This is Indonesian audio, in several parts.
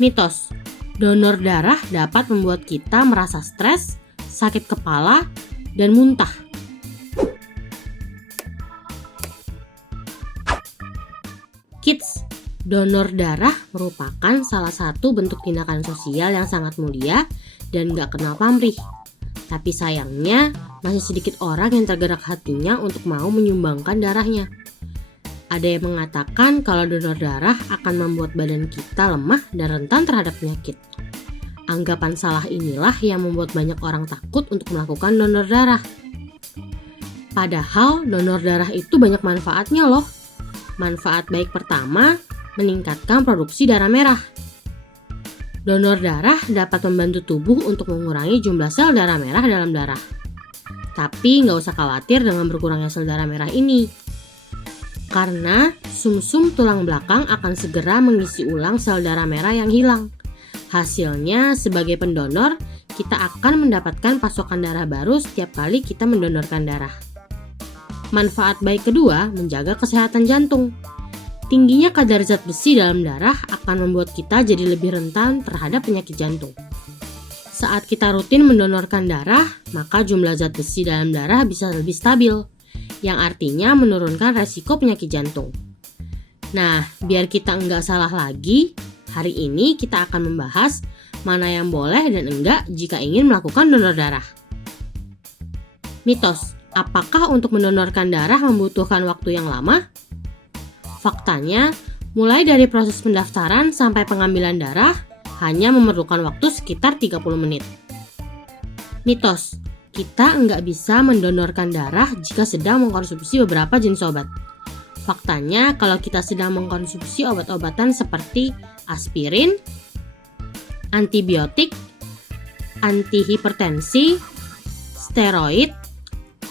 Mitos, donor darah dapat membuat kita merasa stres, sakit kepala, dan muntah. Kids, donor darah merupakan salah satu bentuk tindakan sosial yang sangat mulia dan gak kenal pamrih. Tapi sayangnya, masih sedikit orang yang tergerak hatinya untuk mau menyumbangkan darahnya. Ada yang mengatakan kalau donor darah akan membuat badan kita lemah dan rentan terhadap penyakit. Anggapan salah inilah yang membuat banyak orang takut untuk melakukan donor darah. Padahal donor darah itu banyak manfaatnya loh. Manfaat baik pertama, meningkatkan produksi darah merah. Donor darah dapat membantu tubuh untuk mengurangi jumlah sel darah merah dalam darah. Tapi nggak usah khawatir dengan berkurangnya sel darah merah ini. Karena sumsum tulang belakang akan segera mengisi ulang sel darah merah yang hilang. Hasilnya, sebagai pendonor, kita akan mendapatkan pasokan darah baru setiap kali kita mendonorkan darah. Manfaat baik kedua, menjaga kesehatan jantung. Tingginya kadar zat besi dalam darah akan membuat kita jadi lebih rentan terhadap penyakit jantung. Saat kita rutin mendonorkan darah, maka jumlah zat besi dalam darah bisa lebih stabil, yang artinya menurunkan resiko penyakit jantung. Nah, biar kita nggak salah lagi, hari ini kita akan membahas mana yang boleh dan enggak jika ingin melakukan donor darah. Mitos, apakah untuk mendonorkan darah membutuhkan waktu yang lama? Faktanya, mulai dari proses pendaftaran sampai pengambilan darah hanya memerlukan waktu sekitar 30 menit. Mitos, kita nggak bisa mendonorkan darah jika sedang mengkonsumsi beberapa jenis obat. Faktanya, kalau kita sedang mengkonsumsi obat-obatan seperti aspirin, antibiotik, antihipertensi, steroid,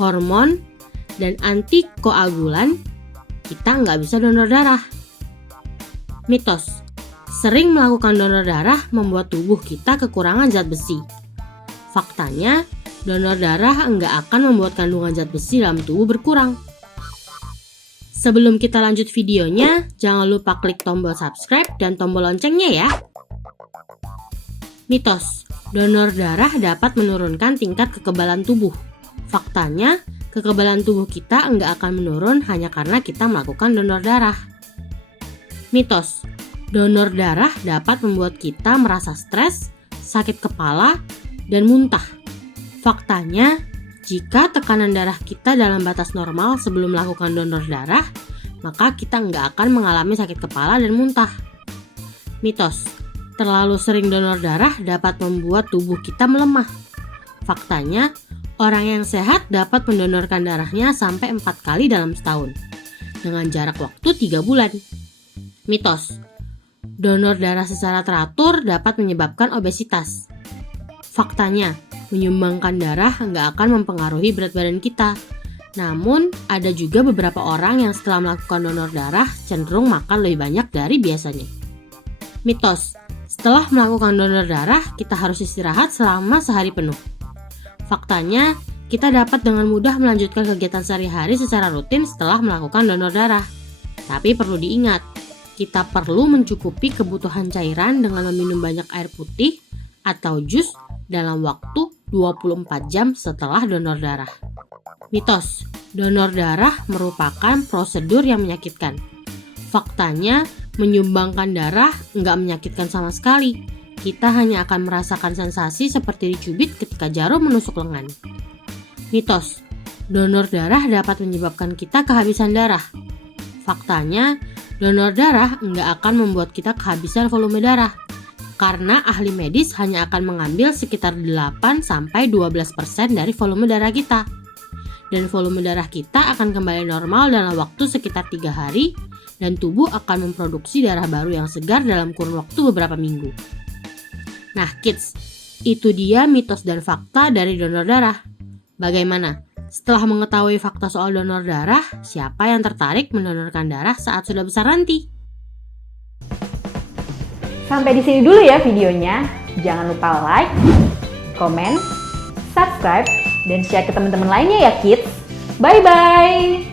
hormon, dan antikoagulan, kita nggak bisa donor darah. Mitos, sering melakukan donor darah membuat tubuh kita kekurangan zat besi. Faktanya, donor darah nggak akan membuat kandungan zat besi dalam tubuh berkurang. Sebelum kita lanjut videonya, jangan lupa klik tombol subscribe dan tombol loncengnya ya. Mitos, donor darah dapat menurunkan tingkat kekebalan tubuh. Faktanya, kekebalan tubuh kita nggak akan menurun hanya karena kita melakukan donor darah. Mitos, donor darah dapat membuat kita merasa stres, sakit kepala, dan muntah. Faktanya, jika tekanan darah kita dalam batas normal sebelum melakukan donor darah, maka kita nggak akan mengalami sakit kepala dan muntah. Mitos, terlalu sering donor darah dapat membuat tubuh kita melemah. Faktanya, orang yang sehat dapat mendonorkan darahnya sampai 4 kali dalam setahun, dengan jarak waktu 3 bulan. Mitos, donor darah secara teratur dapat menyebabkan obesitas. Faktanya, menyumbangkan darah nggak akan mempengaruhi berat badan kita. Namun, ada juga beberapa orang yang setelah melakukan donor darah cenderung makan lebih banyak dari biasanya. Mitos, setelah melakukan donor darah, kita harus istirahat selama sehari penuh. Faktanya, kita dapat dengan mudah melanjutkan kegiatan sehari-hari secara rutin setelah melakukan donor darah. Tapi perlu diingat, kita perlu mencukupi kebutuhan cairan dengan meminum banyak air putih atau jus dalam waktu 24 jam setelah donor darah. Mitos, donor darah merupakan prosedur yang menyakitkan. Faktanya, menyumbangkan darah nggak menyakitkan sama sekali. Kita hanya akan merasakan sensasi seperti dicubit ketika jarum menusuk lengan. Mitos, donor darah dapat menyebabkan kita kehabisan darah. Faktanya, donor darah nggak akan membuat kita kehabisan volume darah. Karena ahli medis hanya akan mengambil sekitar 8-12% dari volume darah kita. Dan volume darah kita akan kembali normal dalam waktu sekitar 3 hari dan tubuh akan memproduksi darah baru yang segar dalam kurun waktu beberapa minggu. Nah kids, itu dia mitos dan fakta dari donor darah. Bagaimana? Setelah mengetahui fakta soal donor darah, siapa yang tertarik mendonorkan darah saat sudah besar nanti? Sampai di sini dulu ya videonya. Jangan lupa like, comment, subscribe, dan share ke teman-teman lainnya ya kids. Bye-bye!